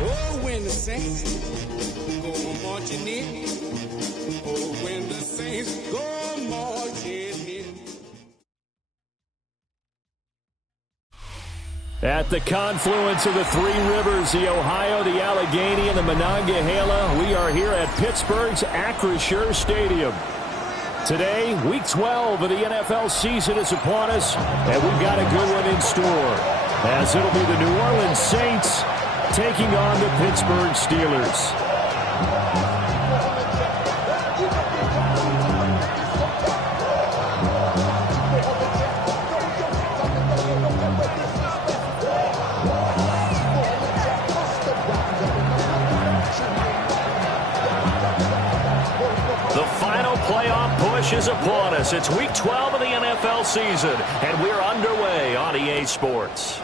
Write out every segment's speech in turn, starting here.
Oh, when the saints go marching in. Oh, when the saints go marching in. At the confluence of the three rivers, the Ohio, the Allegheny, and the Monongahela, we are here at Pittsburgh's Acrisure Stadium. Today, Week 12 of the NFL season is upon us, and we've got a good one in store, as it'll be the New Orleans Saints taking on the Pittsburgh Steelers. The final playoff push is upon us. It's Week 12 of the NFL season, and we're underway on EA Sports.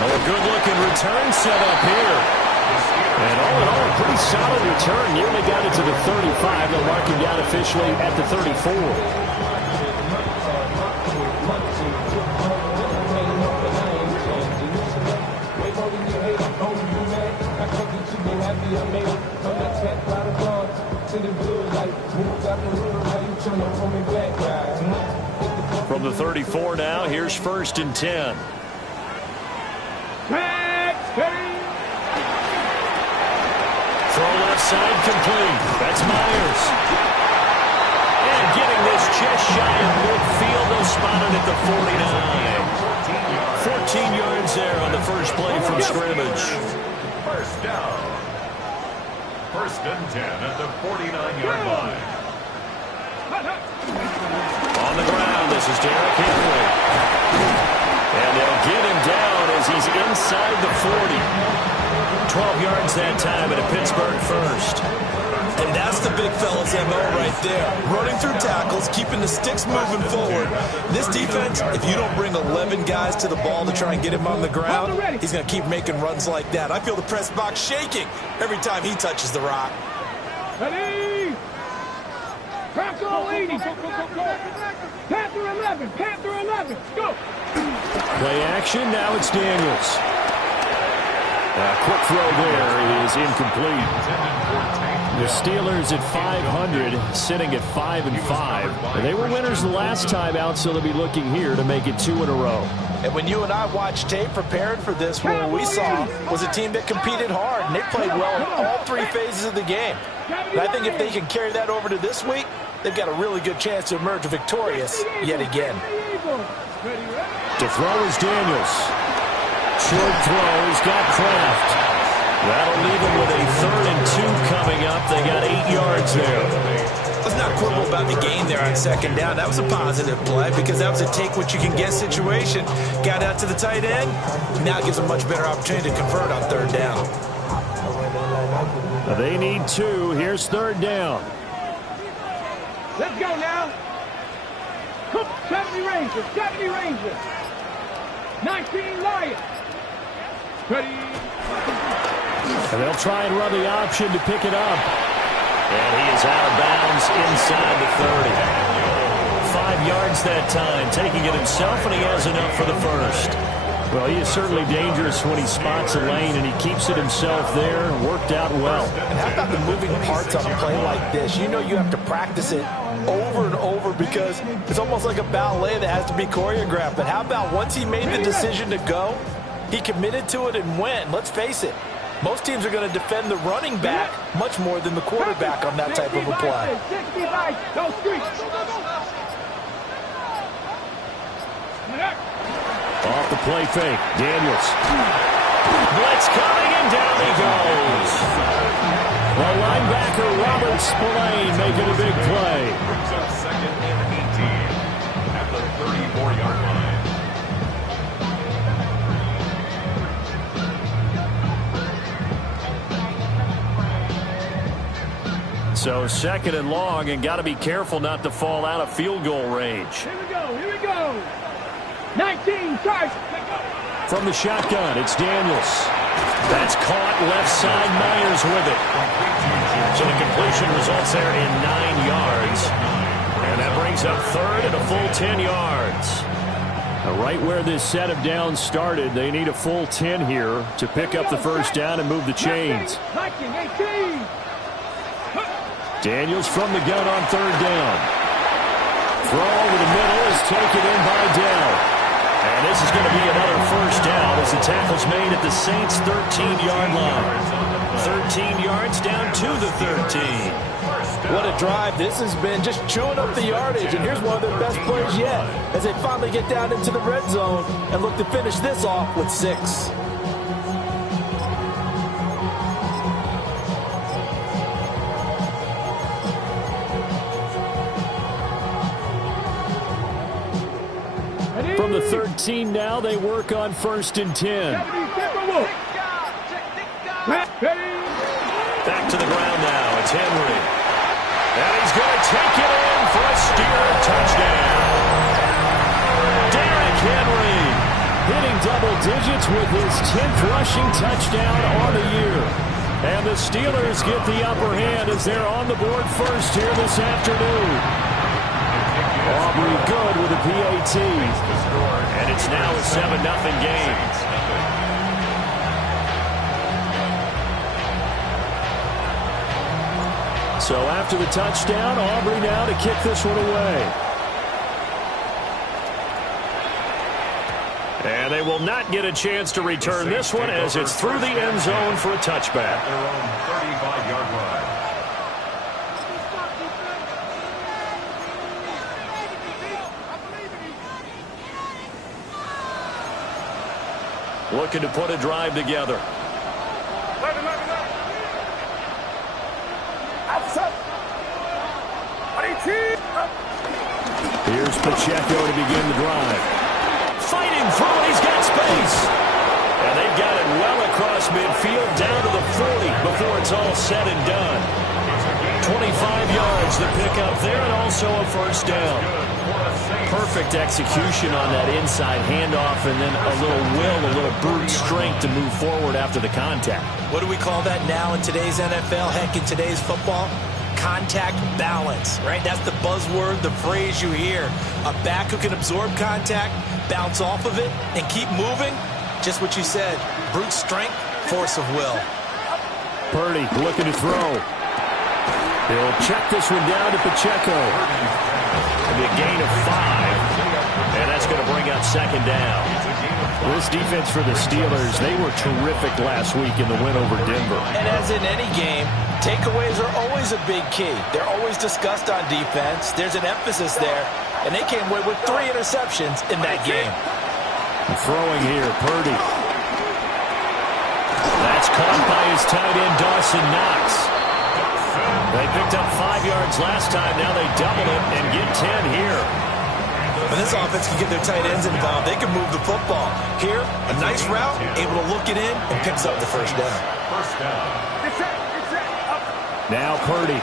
Oh, a good-looking return set up here. And all in all, a pretty solid return. Nearly got it to the 35. They'll mark him down officially at the 34. From the 34 now, here's 1st and 10. Throw left side complete. That's Myers. And getting this just shy of midfield, they'll spot it at the 49. 14 yards there on the first play from scrimmage. First down. 1st and 10 at the 49-yard line. On the ground, this is Derrick Henry. And they'll get him down as he's inside the 40. 12 yards that time at a Pittsburgh first. And that's the big fella's MO right there. Running through tackles, keeping the sticks moving forward. This defense, if you don't bring 11 guys to the ball to try and get him on the ground, he's going to keep making runs like that. I feel the press box shaking every time he touches the rock. Ready? Panther 80. Panther 11. Panther 11. Go. Play action. Now it's Daniels. A quick throw there is incomplete. The Steelers at 500, sitting at 5-5. They were winners the last time out, so they'll be looking here to make it 2 in a row. And when you and I watched tape preparing for this, what we saw was a team that competed hard, and they played well in all 3 phases of the game. And I think if they can carry that over to this week, they've got a really good chance to emerge victorious yet again. To throw is Daniels. Short throw, he's got Kraft. That'll leave him with a 3rd and 2 coming up. They got 8 yards there. Let's not quibble about the gain there on 2nd down. That was a positive play because that was a take-what-you-can-get situation. Got out to the tight end. Now gives a much better opportunity to convert on 3rd down. They need 2. Here's 3rd down. Let's go now. 70 Rangers. 70 Rangers. 19 Lions. Ready. And they'll try and run the option to pick it up. And he is out of bounds inside the 30. 5 yards that time, taking it himself, and he has enough for the first. Well, he is certainly dangerous when he spots a lane, and he keeps it himself there. Worked out well. And how about the moving parts on a play like this? You know you have to practice it over and over because it's almost like a ballet that has to be choreographed. But how about once he made the decision to go, he committed to it and went. Let's face it, most teams are going to defend the running back much more than the quarterback on that type of a play. Off the play fake, Daniels. Blitz coming, and down he goes. The linebacker, Robert Spillane, making a big play. Brings up 2nd and 18 at the 34-yard line. So 2nd and long, and got to be careful not to fall out of field goal range. Here we go. Here we go. 19, charge. From the shotgun, it's Daniels. That's caught left side, Myers with it. So the completion results there in 9 yards. And that brings up 3rd and a full 10 yards. Right where this set of downs started, they need a full 10 here to pick up the first down and move the chains. Daniels from the gun on third down. Throw over the middle is taken in by Dell. And this is going to be another first down as the tackle's made at the Saints' 13-yard line. 13 yards down to the 13. What a drive. This has been just chewing up the yardage, and here's one of their best plays yet as they finally get down into the red zone and look to finish this off with 6. From the 13 now, they work on 1st and 10. Back to the ground now. It's Henry. And he's going to take it in for a Steeler touchdown. Derrick Henry hitting double digits with his 10th rushing touchdown on the year. And the Steelers get the upper hand as they're on the board first here this afternoon. Aubrey good with a PAT. And it's now a 7-0 game. So after the touchdown, Aubrey now to kick this one away. And they will not get a chance to return this one as it's through the end zone for a touchback. Their own 35-yard line. Looking to put a drive together. Here's Pacheco to begin the drive. Fighting through it, he's got space. And they've got it well across midfield down to the 40 before it's all said and done. 25 yards to pick up there and also a first down. Perfect execution on that inside handoff and then a little will, a little brute strength to move forward after the contact. What do we call that now in today's NFL, heck, in today's football? Contact balance, right? That's the buzzword, the phrase you hear. A back who can absorb contact, bounce off of it, and keep moving. Just what you said, brute strength, force of will. Purdy looking to throw. He'll check this one down to Pacheco. It'll be a gain of 5, and that's going to bring up second down. This defense for the Steelers, they were terrific last week in the win over Denver. And as in any game, takeaways are always a big key. They're always discussed on defense. There's an emphasis there, and they came away with 3 interceptions in that game. Throwing here, Purdy. That's caught by his tight end, Dawson Knox. They picked up 5 yards last time. Now they double it and get 10 here. When this offense can get their tight ends involved, they can move the football. Here, a nice route, able to look it in, and picks up the first down. Now Purdy. And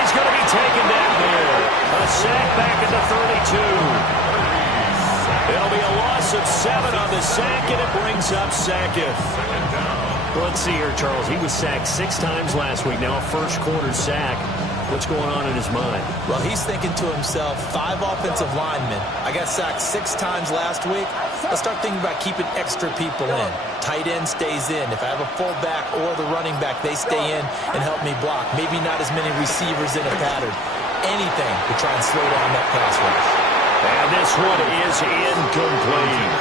he's going to be taken down here. A sack back at the 32. It'll be a loss of 7 on the sack, and it brings up second. Let's see here, Charles. He was sacked 6 times last week. Now a first-quarter sack. What's going on in his mind? Well, he's thinking to himself, 5 offensive linemen. I got sacked 6 times last week. Let's start thinking about keeping extra people in. Tight end stays in. If I have a fullback or the running back, they stay in and help me block. Maybe not as many receivers in a pattern. Anything to try and slow down that pass rush. And this one is incomplete.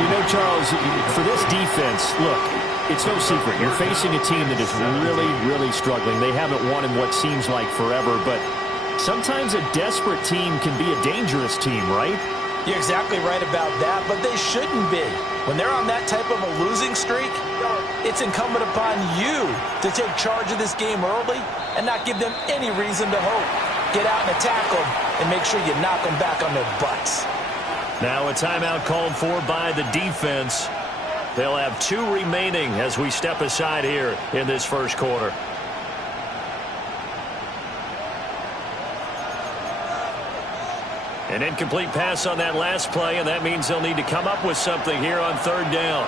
You know, Charles, for this defense, look, it's no secret. You're facing a team that is really, really struggling. They haven't won in what seems like forever, but sometimes a desperate team can be a dangerous team, right? You're exactly right about that, but they shouldn't be. When they're on that type of a losing streak, it's incumbent upon you to take charge of this game early and not give them any reason to hope. Get out and attack them and make sure you knock them back on their butts. Now a timeout called for by the defense. They'll have 2 remaining as we step aside here in this first quarter. An incomplete pass on that last play, and that means they'll need to come up with something here on third down.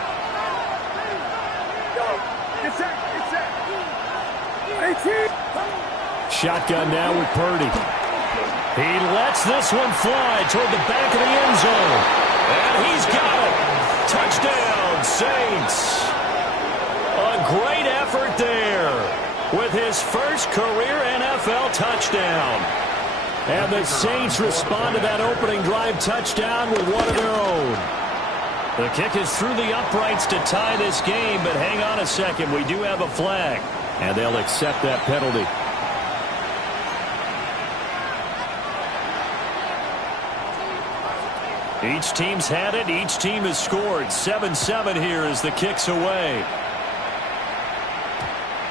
Shotgun now with Purdy. He lets this one fly toward the back of the end zone. And he's got it. Touchdown, Saints. A great effort there with his first career NFL touchdown. And the Saints respond to that opening drive touchdown with one of their own. The kick is through the uprights to tie this game, but hang on a second. We do have a flag. And they'll accept that penalty. Each team's had it. Each team has scored. 7-7 here as the kick's away.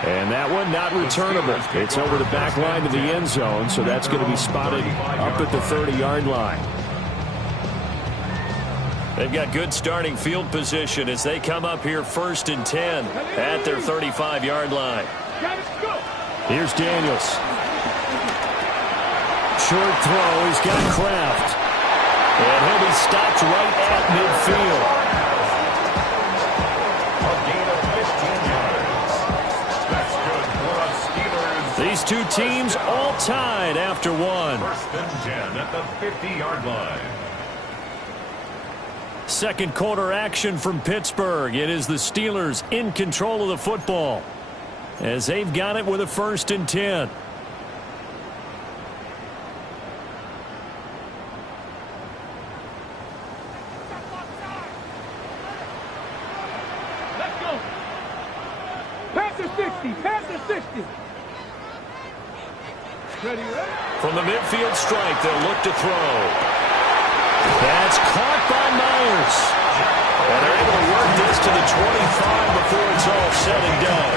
And that one not returnable. It's over the back line to the end zone, so that's going to be spotted up at the 30-yard line. They've got good starting field position as they come up here 1st and 10 at their 35-yard line. Here's Daniels. Short throw. He's got Kraft. And he'll be stopped right at midfield. A gain of 15 yards. That's good for the Steelers. These two teams all tied after one. 1st and 10 at the 50-yard line. Second quarter action from Pittsburgh. It is the Steelers in control of the football as they've got it with a 1st and 10. From the midfield strike, they'll look to throw. That's caught by Myers. And they're able to work this to the 25 before it's all said and done.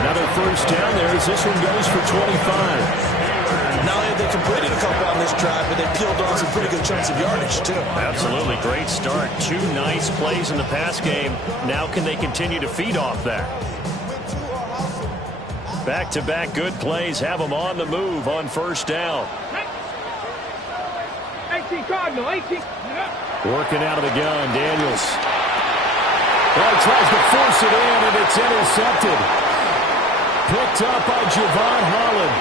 Another 1st down there as this one goes for 25. Not only have they completed a couple on this drive, but they peeled off some pretty good chunks of yardage, too. Absolutely. Great start. 2 nice plays in the pass game. Now can they continue to feed off that? Back-to-back good plays have them on the move on 1st down. 18 Cardinal, 18. Working out of the gun, Daniels. Well, he tries to force it in, and it's intercepted. Picked up by Javon Holland.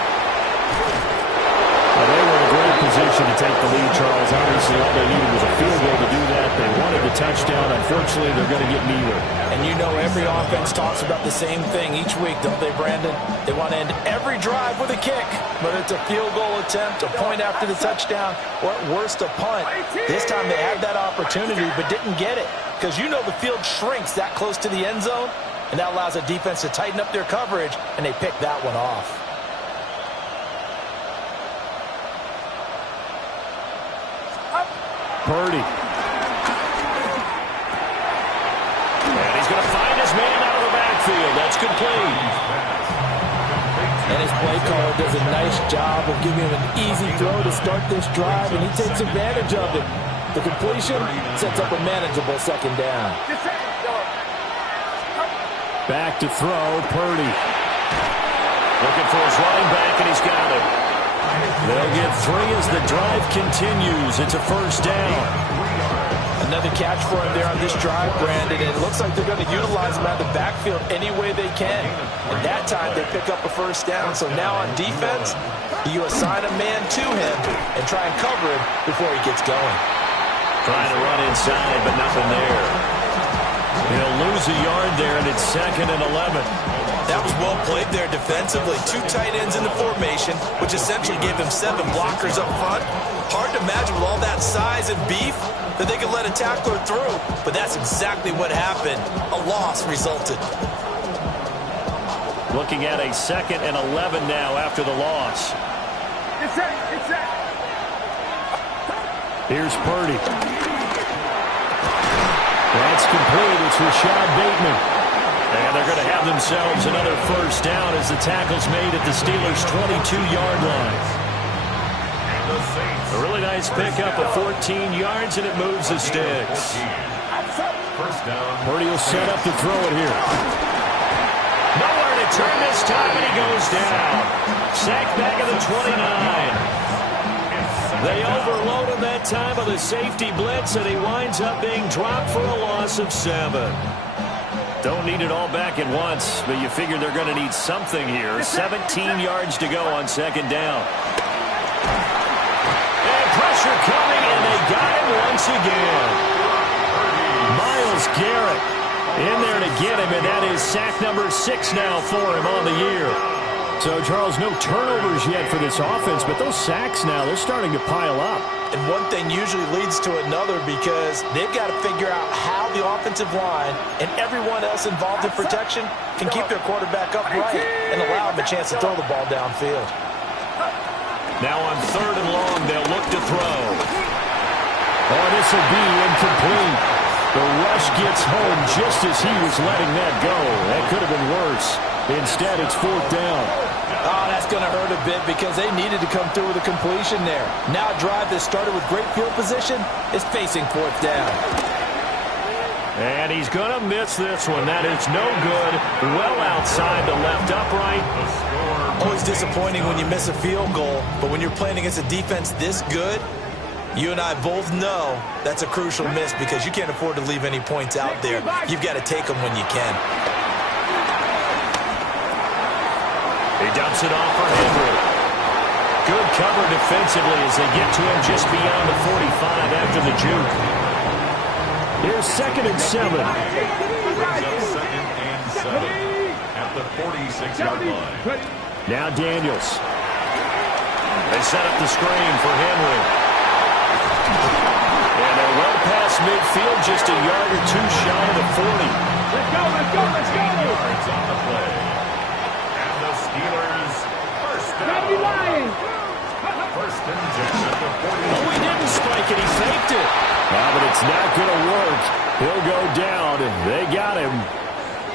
Well, they were in a great position to take the lead, Charles. Obviously, all they needed was a field goal to do that. They wanted the touchdown. Unfortunately, they're going to get neither. And you know every offense talks about the same thing each week, don't they, Brandon? They want to end every drive with a kick, whether it's a field goal attempt, a point after the touchdown, or at worst a punt. This time they had that opportunity but didn't get it because you know the field shrinks that close to the end zone, and that allows a defense to tighten up their coverage, and they pick that one off. Purdy. And he's going to find his man out of the backfield. That's complete. And his play caller does a nice job of giving him an easy throw to start this drive, and he takes advantage of it. The completion sets up a manageable 2nd down. Back to throw, Purdy. Looking for his running back, and he's got it. They'll get 3 as the drive continues. It's a 1st down. Another catch for him there on this drive, Brandon. And it looks like they're going to utilize him out of the backfield any way they can. And that time they pick up a 1st down. So now on defense, you assign a man to him and try and cover him before he gets going. Trying to run inside, but nothing there. He'll lose a yard there, and it's 2nd and 11. That was well played there defensively. 2 tight ends in the formation, which essentially gave them 7 blockers up front. Hard to imagine with all that size and beef that they could let a tackler through. But that's exactly what happened. A loss resulted. Looking at a 2nd and 11 now after the loss. It's that. Here's Purdy. That's complete. It's Rashad Bateman. And they're going to have themselves another 1st down as the tackle's made at the Steelers' 22-yard line. A really nice pickup of 14 yards, and it moves the sticks. 1st down. Purdy will set up to throw it here. Nowhere to turn this time, and he goes down. Sacked back at the 29. They overload him that time with a safety blitz, and he winds up being dropped for a loss of 7. Don't need it all back at once, but you figure they're going to need something here. 17 yards to go on 2nd down. once again. Myles Garrett in there to get him, and that is sack number 6 now for him on the year. So, Charles, no turnovers yet for this offense, but those sacks now, they're starting to pile up. And one thing usually leads to another because they've got to figure out how the offensive line and everyone else involved in protection can keep their quarterback upright and allow him a chance to throw the ball downfield. Now on 3rd and long, they'll look to throw. Oh, this will be incomplete. The rush gets home just as he was letting that go. That could have been worse. Instead, it's 4th down. Oh, that's going to hurt a bit because they needed to come through with a completion there. Now a drive that started with great field position is facing 4th down. And he's going to miss this one. That is no good. Well outside the left upright. Always disappointing when you miss a field goal, but when you're playing against a defense this good, you and I both know that's a crucial miss because you can't afford to leave any points out there. You've got to take them when you can. He dumps it off for Henry. Good cover defensively as they get to him just beyond the 45 after the juke. Here's 2nd and 7. Brings up 2nd and 7 at the 46-yard line. Now Daniels. They set up the screen for Henry. And they're well past midfield, just a yard or two shy of the 40. Let's go, let's go, let's go. Yards on the play. And the Steelers first Gotta be down. lying. First and 10 at the 40. Oh, he didn't spike it. He faked it. But it's not going to work. He'll go down. They got him.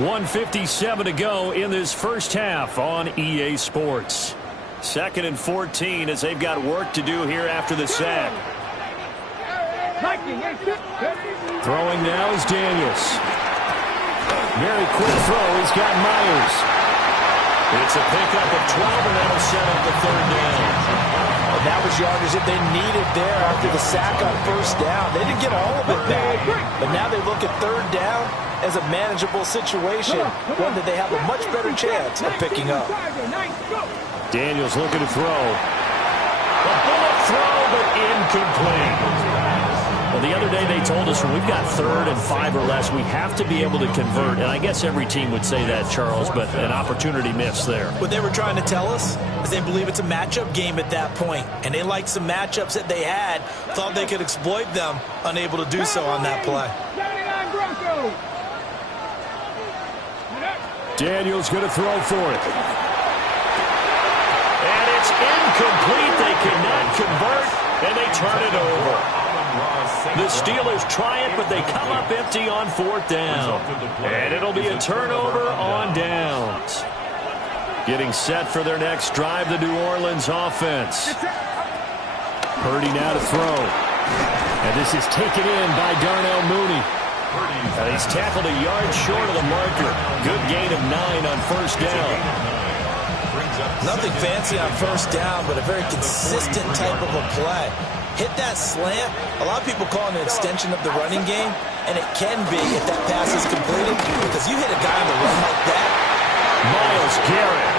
1:57 to go in this first half on EA Sports. 2nd and 14 as they've got work to do here after the sack. Throwing now is Daniels. Very quick throw. He's got Myers. It's a pickup of 12, and that'll set up the 3rd down. And that was yardage that they needed there after the sack on 1st down. They didn't get all of it back, but now they look at 3rd down as a manageable situation, one that they have a much better chance of picking up. Daniels looking to throw. A bullet throw, but incomplete. Well, the other day they told us when we've got 3rd and 5 or less, we have to be able to convert. And I guess every team would say that, Charles, but an opportunity missed there. What they were trying to tell us is they believe it's a matchup game at that point, and they liked some matchups that they had, thought they could exploit them, unable to do so on that play. Daniels going to throw for it. And it's incomplete. They cannot convert, and they turn it over. The Steelers try it, but they come up empty on 4th down. And it'll be a turnover on downs. Getting set for their next drive, the New Orleans offense. Purdy now to throw. And this is taken in by Darnell Mooney. And he's tackled a yard short of the marker. Good gain of 9 on 1st down. Nothing fancy on 1st down, but a very consistent type of a play. Hit that slant. A lot of people call it an extension of the running game, and it can be if that pass is completed, because you hit a guy on the run like that. Myles Garrett.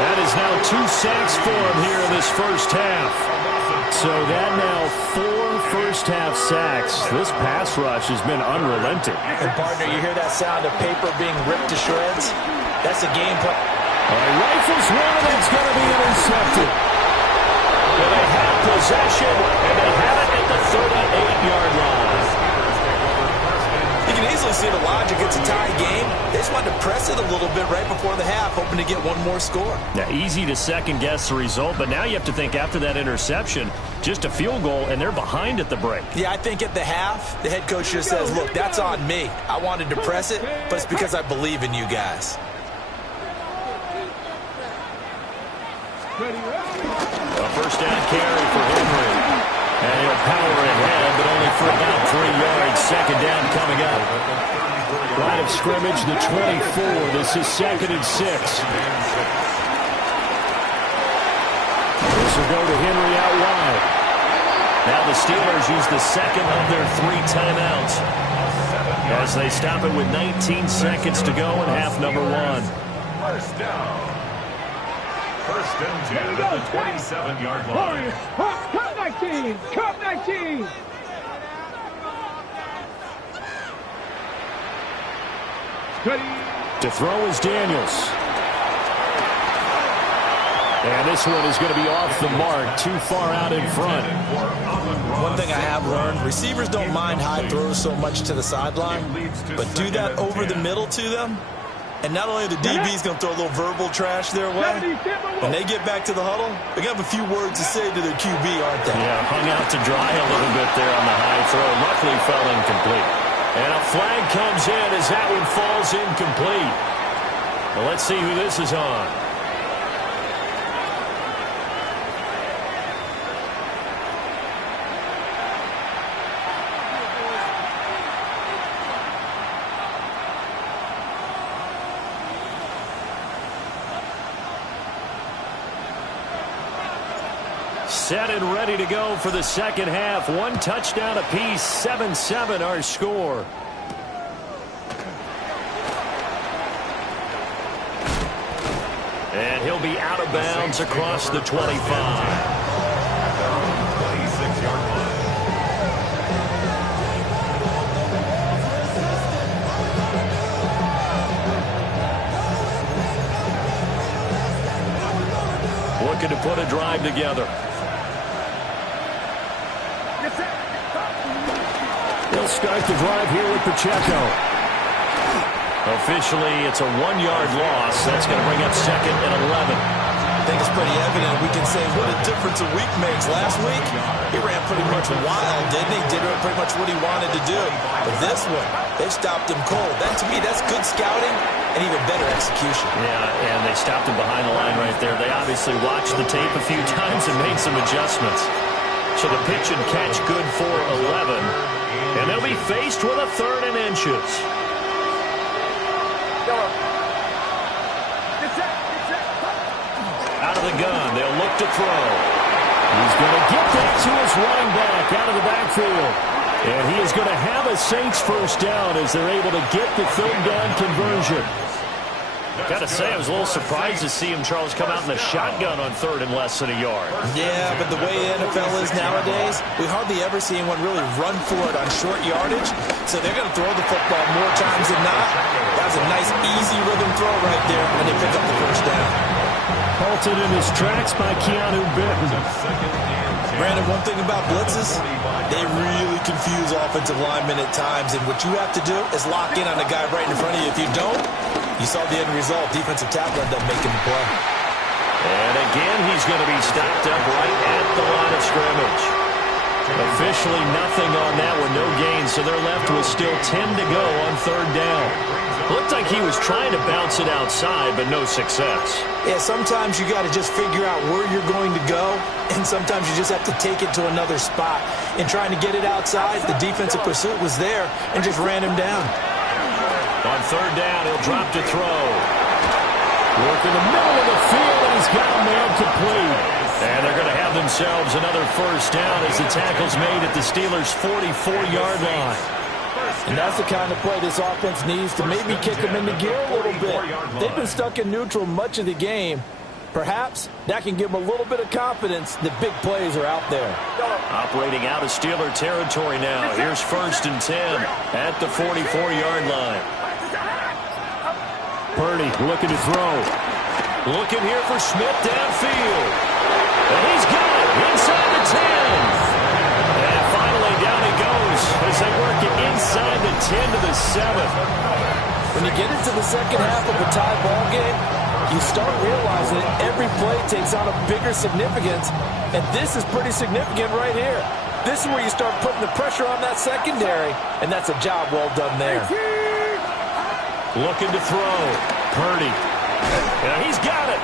That is now 2 sacks for him here in this first half. So that now 4 first-half sacks. This pass rush has been unrelenting. And, partner, you hear that sound of paper being ripped to shreds? That's a game plan. Rifles one, and it's going to be intercepted. And they have possession, and they have it at the 38-yard line. You can easily see the logic. It's a tie game. They just wanted to press it a little bit right before the half, hoping to get one more score. Yeah, easy to second-guess the result, but now you have to think after that interception, just a field goal, and they're behind at the break. Yeah, I think at the half, the head coach just says, look, that's on me. I wanted to press it, but it's because I believe in you guys. A first down carry for Henry. And he'll power ahead, but only for about 3 yards. 2nd down coming up. Line of scrimmage, the 24. This is 2nd and 6. This will go to Henry out wide. Now the Steelers use the 2nd of their 3 timeouts as they stop it with 19 seconds to go in half number 1. First down. 1st and 10 at the 27-yard line. Cut 19! Cut 19! To throw is Daniels. And this one is going to be off the mark, too far out in front. One thing I have learned, receivers don't mind high throws so much to the sideline, but do that over the middle to them, and not only are the DB's going to throw a little verbal trash their way, when they get back to the huddle, they're going to have a few words to say to their QB, aren't they? Yeah, hung out to dry a little bit there on the high throw. Luckily fell incomplete. And a flag comes in as that one falls incomplete. Well, let's see who this is on. Set and ready to go for the second half. One touchdown apiece, 7-7 our score. And he'll be out of bounds across the 25. 26-yard line. Looking to put a drive together. They'll start the drive here with Pacheco. Officially, it's a 1-yard loss. That's going to bring up 2nd and 11. I think it's pretty evident. We can say what a difference a week makes. Last week, he ran pretty much wild, didn't he? Did pretty much what he wanted to do. But this one, they stopped him cold. That, to me, that's good scouting and even better execution. Yeah, and they stopped him behind the line right there. They obviously watched the tape a few times and made some adjustments. So the pitch and catch good for 11. And they'll be faced with a 3rd and inches. Out of the gun, they'll look to throw. He's going to get that to his running back out of the backfield. And he is going to have a Saints first down as they're able to get the 3rd down conversion. Got to say, I was a little surprised to see him, Charles, come out in the shotgun on 3rd and less than a yard. Yeah, but the way the NFL is nowadays, we hardly ever see anyone really run for it on short yardage. So they're going to throw the football more times than not. That was a nice, easy rhythm throw right there, and they pick up the first down. Halted in his tracks by Keanu Benton. Brandon, one thing about blitzes, they really confuse offensive linemen at times, and what you have to do is lock in on the guy right in front of you. If you don't, you saw the end result. Defensive tackle ended up making the play. And again, he's going to be stopped up right at the line of scrimmage. Officially nothing on that one, no gain, so they're left with still 10 to go on 3rd down. Looked like he was trying to bounce it outside, but no success. Yeah, sometimes you got to just figure out where you're going to go, and sometimes you just have to take it to another spot. In trying to get it outside, the defensive pursuit was there and just ran him down. On 3rd down, he'll drop to throw. Work in the middle of the field, and he's got him there complete. And they're going to have themselves another first down as the tackle's made at the Steelers' 44-yard line. And that's the kind of play this offense needs to maybe kick them into gear a little bit. They've been stuck in neutral much of the game. Perhaps that can give them a little bit of confidence that big plays are out there. Operating out of Steeler territory now. Here's 1st and 10 at the 44-yard line. Purdy looking to throw. Looking here for Smith downfield. And he's got it inside the 10. And finally down he goes as they work it inside the 10 to the 7. When you get into the second half of a tie ball game, you start realizing that every play takes on a bigger significance, and this is pretty significant right here. This is where you start putting the pressure on that secondary, and that's a job well done there. Looking to throw. Purdy. Yeah, he's got it.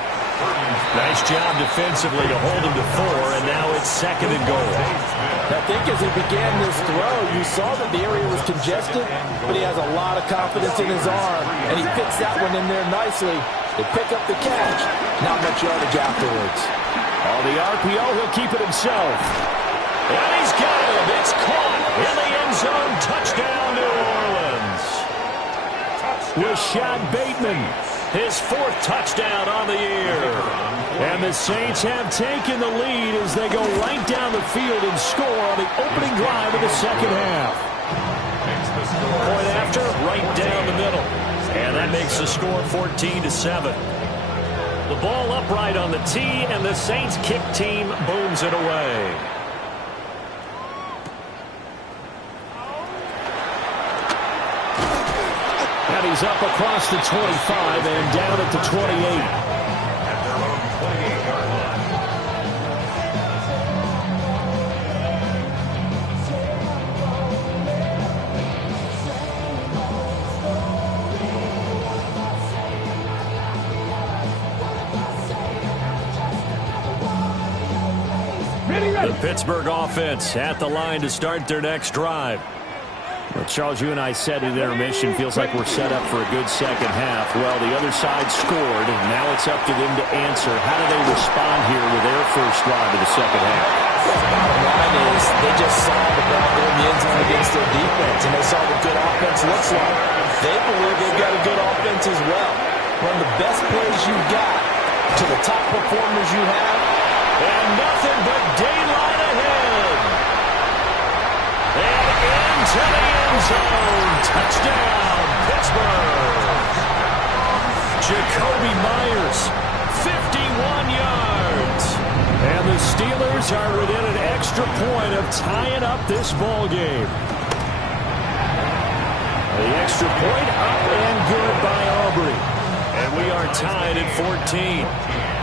Nice job defensively to hold him to 4, and now it's 2nd and goal. I think as he began this throw, you saw that the area was congested, but he has a lot of confidence in his arm, and he fits that one in there nicely. They pick up the catch. Not much yardage afterwards. On the RPO, he'll keep it himself. And he's got him. It's caught in the end zone. Touchdown, New Orleans. Rashad Bateman, his 4th touchdown on the year. And the Saints have taken the lead as they go right down the field and score on the opening drive of the second half. Point after, right down the middle. And that makes the score 14-7. The ball upright on the tee, and the Saints kick team booms it away. And he's up across the 25 and down at the 28. At their own 28-yard line. The Pittsburgh offense at the line to start their next drive. Well, Charles, you and I said at intermission, feels like we're set up for a good second half. Well, the other side scored, and now it's up to them to answer. How do they respond here with their first drive of the second half? Well, the bottom line is they just saw the ball go in the end zone against their defense, and they saw what good offense looks like. They believe they've got a good offense as well. Run the best plays you've got to the top performers you have. And nothing but daylight ahead. And into the end zone. Touchdown, Pittsburgh. Jacoby Myers, 51 yards. And the Steelers are within an extra point of tying up this ball game. The extra point up and good by Aubrey. And we are tied at 14.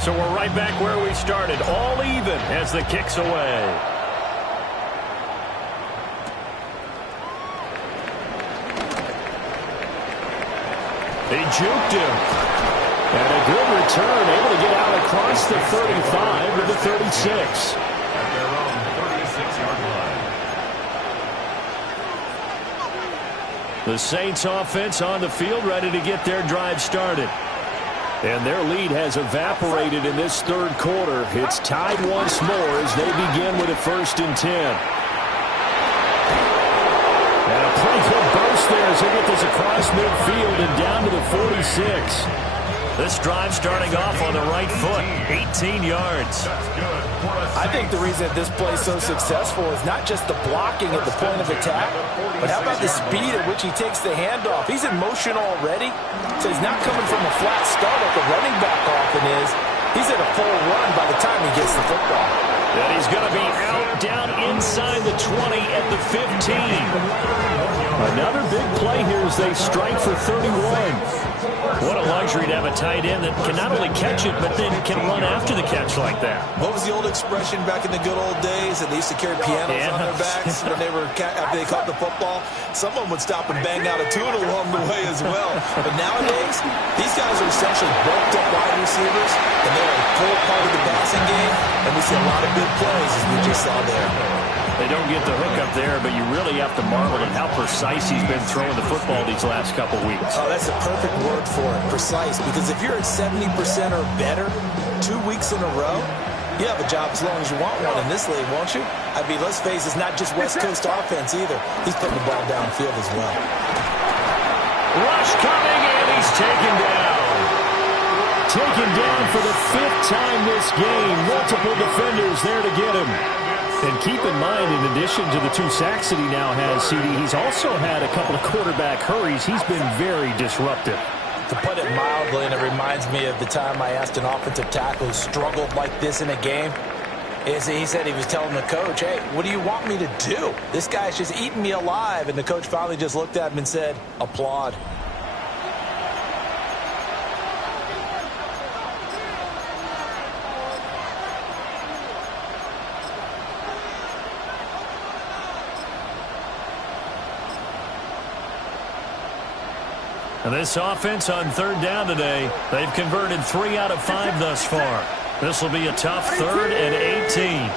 So we're right back where we started, all even as the kick's away. He juked him. And a good return, able to get out across the 35 to the 36. At their own 36-yard line. The Saints offense on the field, ready to get their drive started. And their lead has evaporated in this third quarter. It's tied once more as they begin with a 1st and 10. And a pretty good burst there as they get this across midfield and down to the 46. This drive starting off on the right foot, 18 yards. I think the reason that this play is so successful is not just the blocking at the point of attack, but how about the speed at which he takes the handoff? He's in motion already, so he's not coming from a flat start like a running back often is. He's at a full run by the time he gets the football. And he's going to be out down inside the 20 at the 15. Another big play here as they strike for 31. What a luxury to have a tight end that can not only catch it, but then can run after the catch like that. What was the old expression back in the good old days that they used to carry pianos on their backs when they were after they caught the football? Someone would stop and bang out a tune along the way as well. But nowadays, these guys are essentially bulked up wide receivers, and they're a full part of the passing game, and we see a lot of good plays as we just saw there. They don't get the hook up there, but you really have to marvel at how precise he's been throwing the football these last couple weeks. Oh, that's a perfect word for it, precise, because if you're at 70% or better 2 weeks in a row, you have a job as long as you want one in this league, won't you? I mean, let's face it, it's not just West Coast offense either. He's putting the ball downfield as well. Rush coming, and he's taken down. Taken down for the 5th time this game. Multiple defenders there to get him. And keep in mind, in addition to the 2 sacks that he now has, CD, he's also had a couple of quarterback hurries. He's been very disruptive. To put it mildly, and it reminds me of the time I asked an offensive tackle who struggled like this in a game, is he said he was telling the coach, hey, what do you want me to do? This guy's just eating me alive. And the coach finally just looked at him and said, applaud. And this offense on 3rd down today, they've converted 3 out of 5 thus far. This will be a tough 3rd and 18.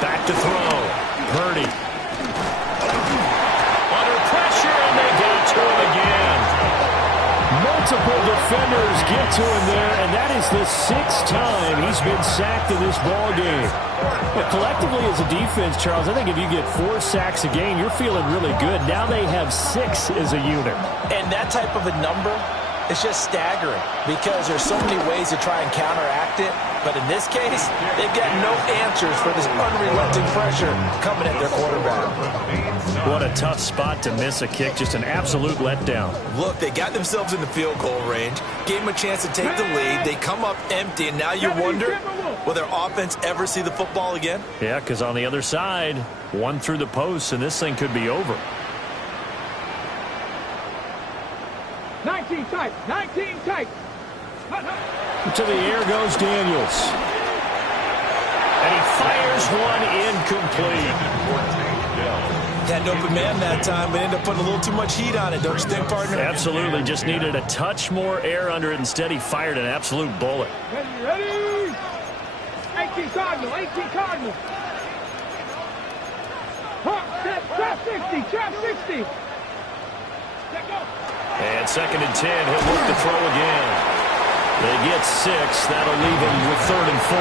Back to throw. Purdy. Under pressure, and they got to him again. Multiple defenders get to him there, and that is the 6th time he's been sacked in this ball game. But collectively as a defense, Charles, I think if you get 4 sacks a game, you're feeling really good. Now they have 6 as a unit. And that type of a number is just staggering because there's so many ways to try and counteract it. But in this case, they've got no answers for this unrelenting pressure coming at their quarterback. What a tough spot to miss a kick. Just an absolute letdown. Look, they got themselves in the field goal range, gave them a chance to take the lead. They come up empty, and now you wonder, will their offense ever see the football again? Yeah, because on the other side, one through the post, and this thing could be over. 19 tight. 19 tight. To the air goes Daniels. And he fires one incomplete. Had an open man that time, but ended up putting a little too much heat on it, don't you think, partner? Absolutely. Just needed a touch more air under it. Instead, he fired an absolute bullet. Ready? 18 Cardinal. 18 Cardinal. Trap 60. Trap 60. And 2nd and 10. He'll look to throw again. They get 6. That'll leave him with 3rd and 4.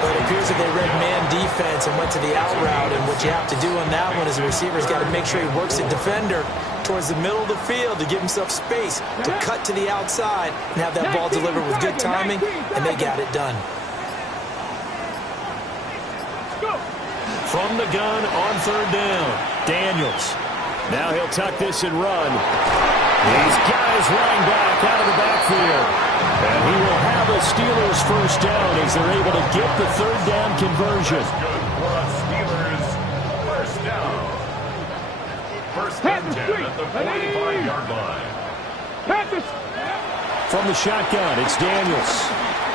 But it appears that they read man defense and went to the out route. And what you have to do on that one is the receiver's got to make sure he works the defender towards the middle of the field to give himself space to cut to the outside and have that ball delivered with good timing, and they got it done. From the gun on 3rd down, Daniels. Now he'll tuck this and run. These guys running back out of the backfield. And he will have a Steelers 1st down as they're able to get the 3rd down conversion. Good for a Steelers 1st down. 1st and 10 at the 45-yard line. From the shotgun, it's Daniels.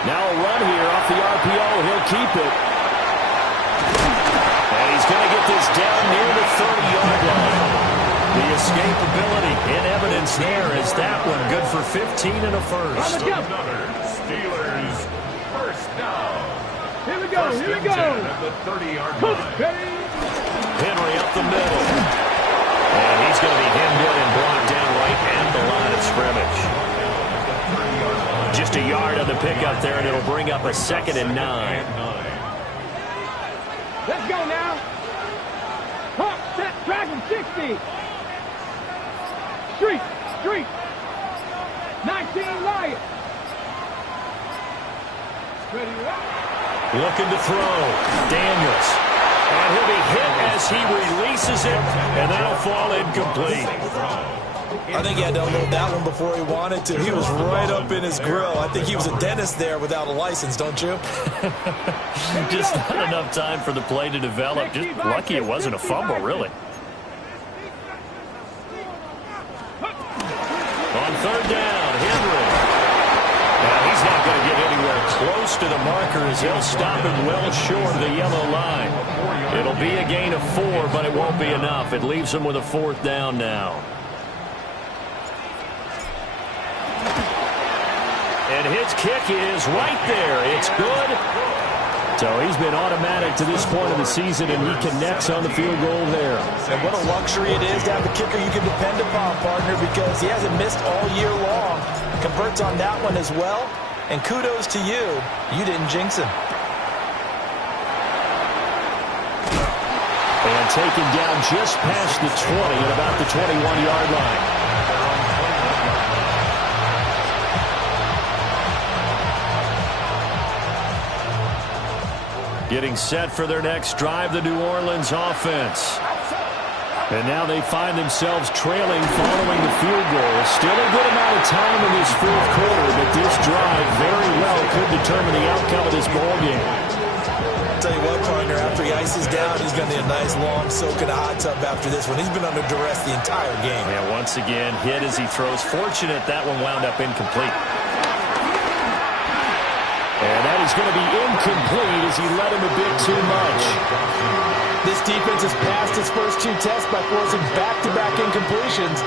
Now a run here off the RPO. He'll keep it. And he's going to get this down near the 30-yard line. The escapability in evidence there is that one good for 15 and a 1st. Another Steelers 1st down. Here we go. Here we go. At the 30-yard line. Henry up the middle. And he's going to be hemmed in and blocked down right at the line of scrimmage. Just a yard on the pickup there, and it'll bring up a 2nd and 9. Let's go now. Hawk, set, dragon, 60. Street. 19 Lion. Ready, Looking to throw. Daniels. And he'll be hit as he releases it, and that'll fall incomplete. I think he had to unload that one before he wanted to. He was right up in his grill. I think he was a dentist there without a license, don't you? Just not enough time for the play to develop. Just lucky it wasn't a fumble, really. On 3rd down, Henry. Now he's not going to get anywhere close to the marker as he'll stop him well short of the yellow line. It'll be a gain of 4, but it won't be enough. It leaves him with a 4th down now. And his kick is right there. It's good. So he's been automatic to this point of the season, and he connects on the field goal there. And what a luxury it is to have a kicker you can depend upon, partner, because he hasn't missed all year long. Converts on that one as well. And kudos to you. You didn't jinx him. And taken down just past the 20 at about the 21-yard line. Getting set for their next drive, the New Orleans offense. And now they find themselves trailing following the field goal. Still a good amount of time in this 4th quarter, but this drive very well could determine the outcome of this ball game. I'll tell you what, partner, after he ices down, he's going to need a nice long soak in a hot tub after this one. He's been under duress the entire game. Yeah, once again, hit as he throws. Fortunate that one wound up incomplete. And that is going to be incomplete as he led him a bit too much. This defense has passed its first 2 tests by forcing back-to-back incompletions.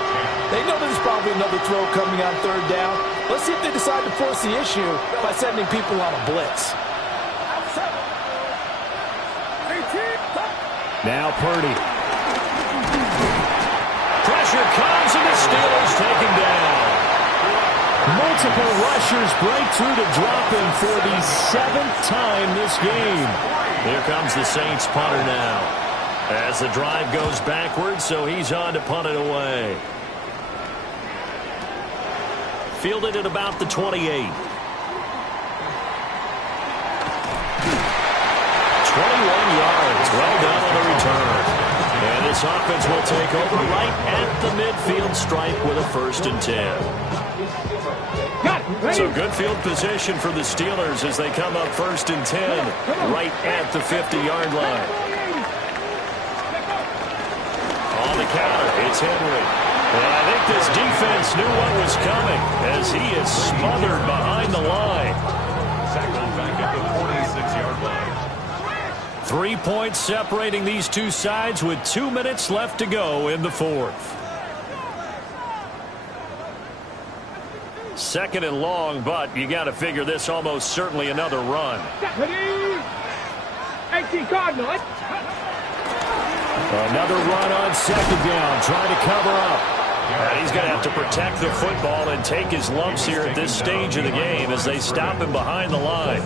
They know there's probably another throw coming on 3rd down. Let's see if they decide to force the issue by sending people on a blitz. Now Purdy. Pressure comes, and the Steelers take him down. Multiple rushers break through to drop him for the 7th time this game. Here comes the Saints punter now. As the drive goes backwards, so he's on to punt it away. Fielded at about the 28. 21 yards. Well done on the return. And this offense will take over right at the midfield stripe with a 1st and 10. So good field position for the Steelers as they come up 1st and 10 right at the 50-yard line. On the counter, it's Henry. And I think this defense knew what was coming as he is smothered behind the line. Tackled back at the 46-yard line. 3 points separating these two sides with 2 minutes left to go in the 4th. 2nd and long, but you got to figure this almost certainly another run. 18 Cardinal. Another run on 2nd down, trying to cover up. And he's going to have to protect the football and take his lumps here at this stage of the game as they stop him behind the line.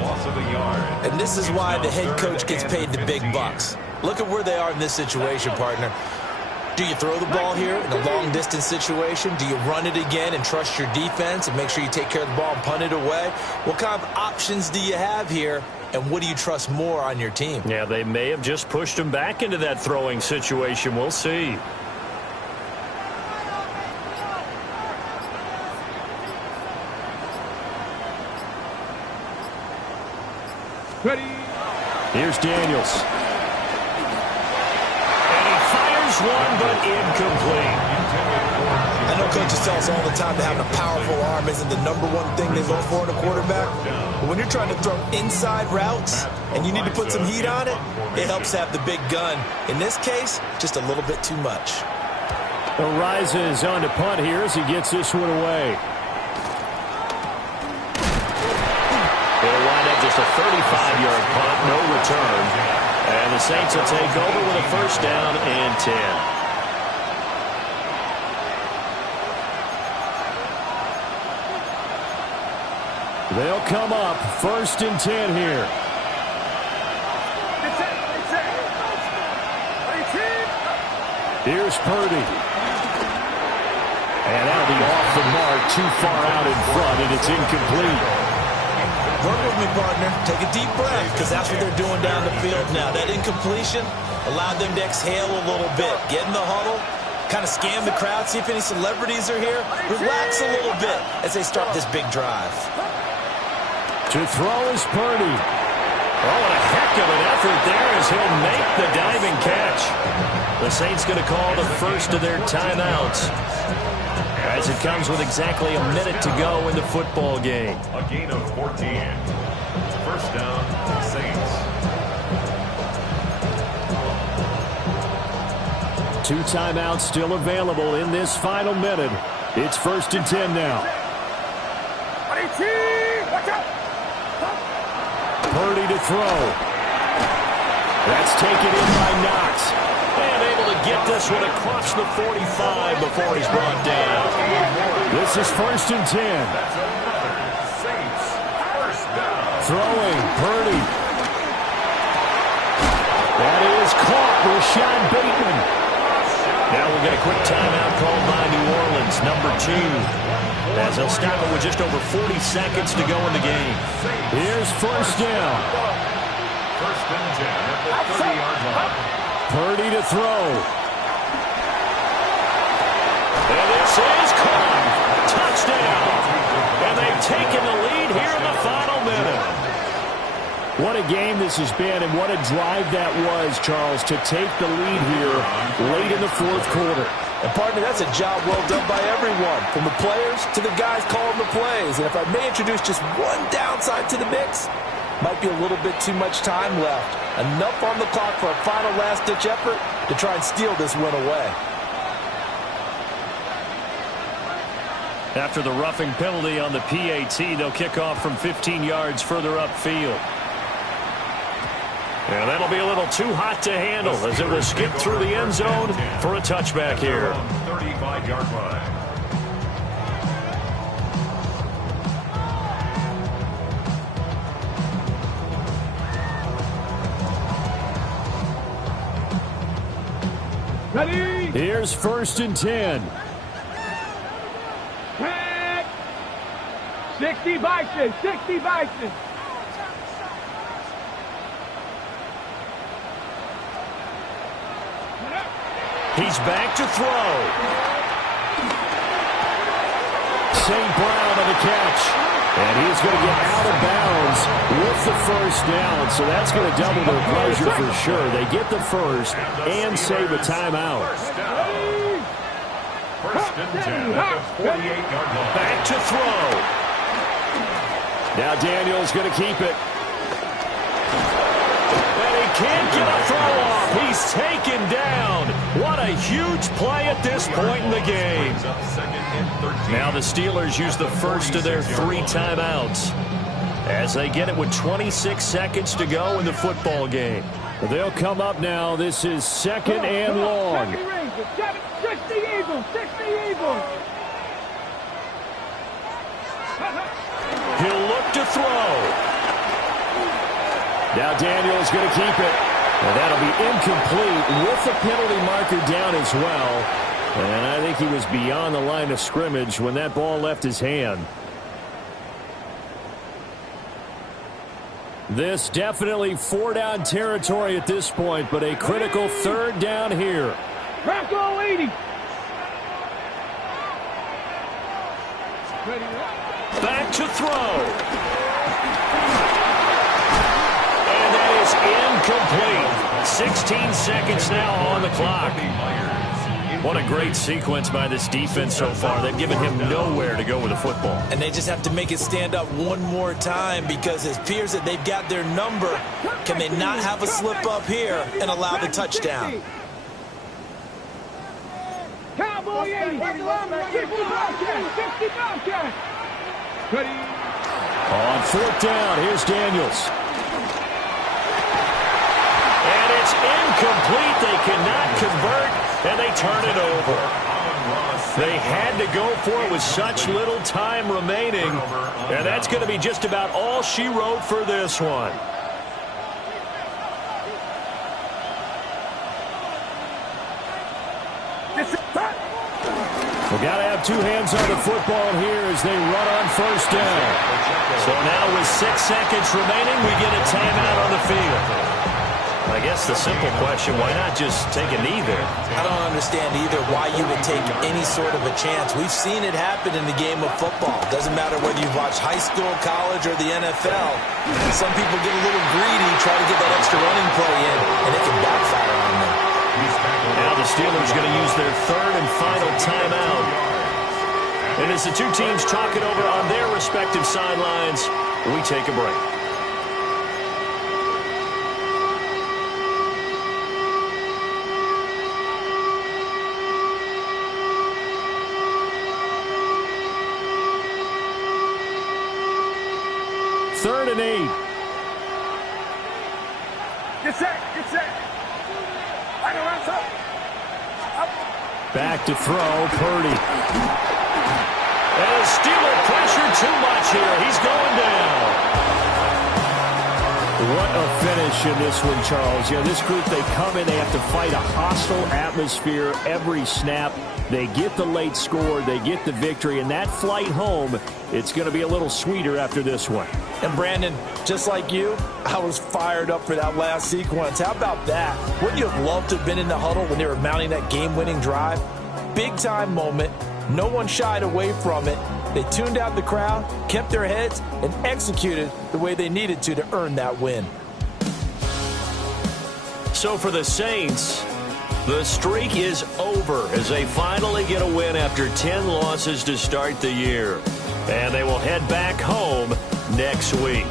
And this is why the head coach gets paid the big bucks. Look at where they are in this situation, partner. Do you throw the ball here in a long-distance situation? Do you run it again and trust your defense and make sure you take care of the ball and punt it away? What kind of options do you have here, and what do you trust more on your team? Yeah, they may have just pushed him back into that throwing situation. We'll see. Ready. Here's Daniels. And he fires one, but incomplete. I know coaches tell us all the time that having a powerful arm isn't the #1 thing they look for in a quarterback. But when you're trying to throw inside routes and you need to put some heat on it, it helps to have the big gun. In this case, just a little bit too much. Arises on to punt here as he gets this one away. It'll wind up just a 35-yard punt, no return. And the Saints will take over with a 1st down and 10. They'll come up 1st and 10 here. Here's Purdy. And that'll be off the mark, too far out in front, and it's incomplete. Work with me, partner. Take a deep breath, because that's what they're doing down the field now. That incompletion allowed them to exhale a little bit. Get in the huddle, kind of scan the crowd, see if any celebrities are here. Relax a little bit as they start this big drive. To throw is Purdy. Oh, what a heck of an effort there as he'll make the diving catch. The Saints going to call the first of their timeouts as it comes with exactly a minute to go in the football game. A gain of 14. 1st down, Saints. 2 timeouts still available in this final minute. It's 1st and 10 now. Watch out. Purdy to throw. That's taken in by Knox. And able to get this one across the 45 before he's brought down. This is 1st and 10. Saints, 1st down. Throwing, Purdy. That is caught. Rashad Bateman. Now we'll get a quick timeout called by New Orleans, #2. As they'll stop it with just over 40 seconds to go in the game. Here's 1st down. 1st and 10 at the 30-yard line. Purdy to throw. And this is caught. Touchdown. And they've taken the lead here in the final minute. What a game this has been, and what a drive that was, Charles, to take the lead here late in the 4th quarter. And, partner, that's a job well done by everyone, from the players to the guys calling the plays. And if I may introduce just one downside to the mix, might be a little bit too much time left. Enough on the clock for a final last-ditch effort to try and steal this win away. After the roughing penalty on the PAT, they'll kick off from 15 yards further upfield. And that'll be a little too hot to handle as it will skip through the end zone for a touchback here. 35-yard line. Ready? Here's 1st and 10. 60 Bison, 60 Bison. He's back to throw. St. Brown on the catch. And he's going to get out of bounds with the 1st down. So that's going to double their pleasure for sure. They get the 1st and save a timeout. First and 10 at the 48-yard line. Back to throw. Now Daniel's going to keep it. And he can't get a throw off. He's taken down. What a huge play at this point in the game. Now the Steelers use the first of their 3 timeouts as they get it with 26 seconds to go in the football game. They'll come up now. This is 2nd and long. 60 Eagles, 60 Eagles. He'll look to throw. Now Daniel's going to keep it. And that'll be incomplete with the penalty marker down as well. And I think he was beyond the line of scrimmage when that ball left his hand. This definitely 4-down territory at this point, but a critical 3rd down here. Bronco 80. Back to throw. And that is incomplete. 16 seconds now on the clock. What a great sequence by this defense so far. They've given him nowhere to go with the football. And they just have to make it stand up one more time because it appears that they've got their number. Can they not have a slip up here and allow the touchdown? Cowboy 80. 50 Bobcat. Ready? On 4th down, here's Daniels. And it's incomplete. They cannot convert. And they turn it over. They had to go for it with such little time remaining. And that's going to be just about all she wrote for this one. We've got to have 2 hands on the football here as they run on 1st down. So now with 6 seconds remaining, we get a timeout on the field. I guess the simple question, why not just take a knee there? I don't understand either why you would take any sort of a chance. We've seen it happen in the game of football. Doesn't matter whether you've watched high school, college, or the NFL. Some people get a little greedy, try to get that extra running play in, and it can backfire on them. Now the Steelers going to use their 3rd and final timeout. And as the 2 teams talk it over on their respective sidelines, we take a break. Third and 8. Get set, get set. I know what's up. Back to throw, Purdy. And Steeler pressure too much here. He's going down. What a finish in this one, Charles. Yeah, this group, they come in, they have to fight a hostile atmosphere every snap. They get the late score, they get the victory, and that flight home, it's going to be a little sweeter after this one. And Brandon, just like you, I was fired up for that last sequence. How about that? Wouldn't you have loved to have been in the huddle when they were mounting that game-winning drive? Big-time moment. No one shied away from it. They tuned out the crowd, kept their heads, and executed the way they needed to earn that win. So for the Saints, the streak is over as they finally get a win after 10 losses to start the year. And they will head back home next week.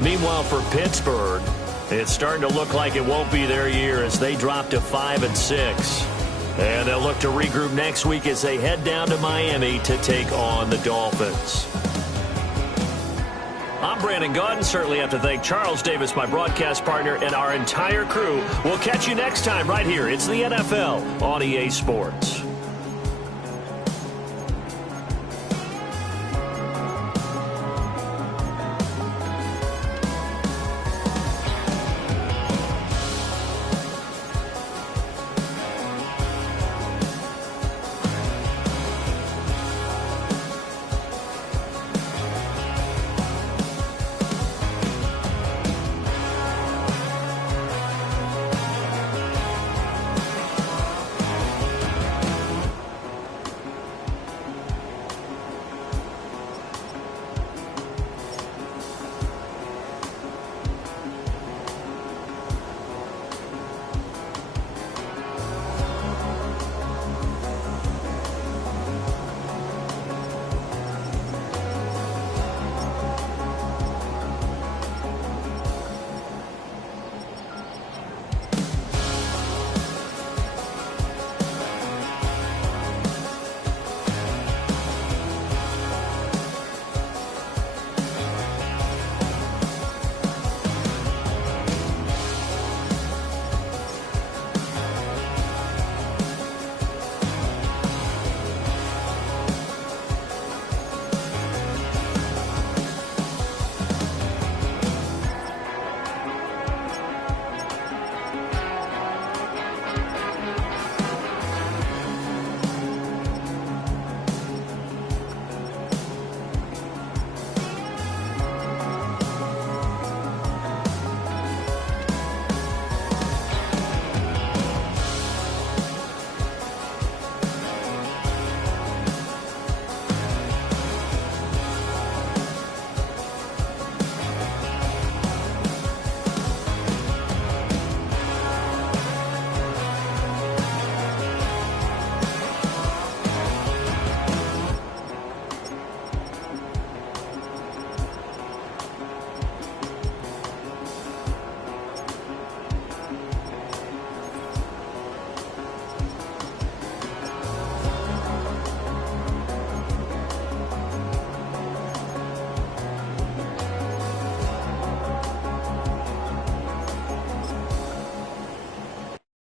Meanwhile, for Pittsburgh, it's starting to look like it won't be their year as they drop to 5-6. And they'll look to regroup next week as they head down to Miami to take on the Dolphins. I'm Brandon Gaudin. Certainly have to thank Charles Davis, my broadcast partner, and our entire crew. We'll catch you next time right here. It's the NFL on EA Sports.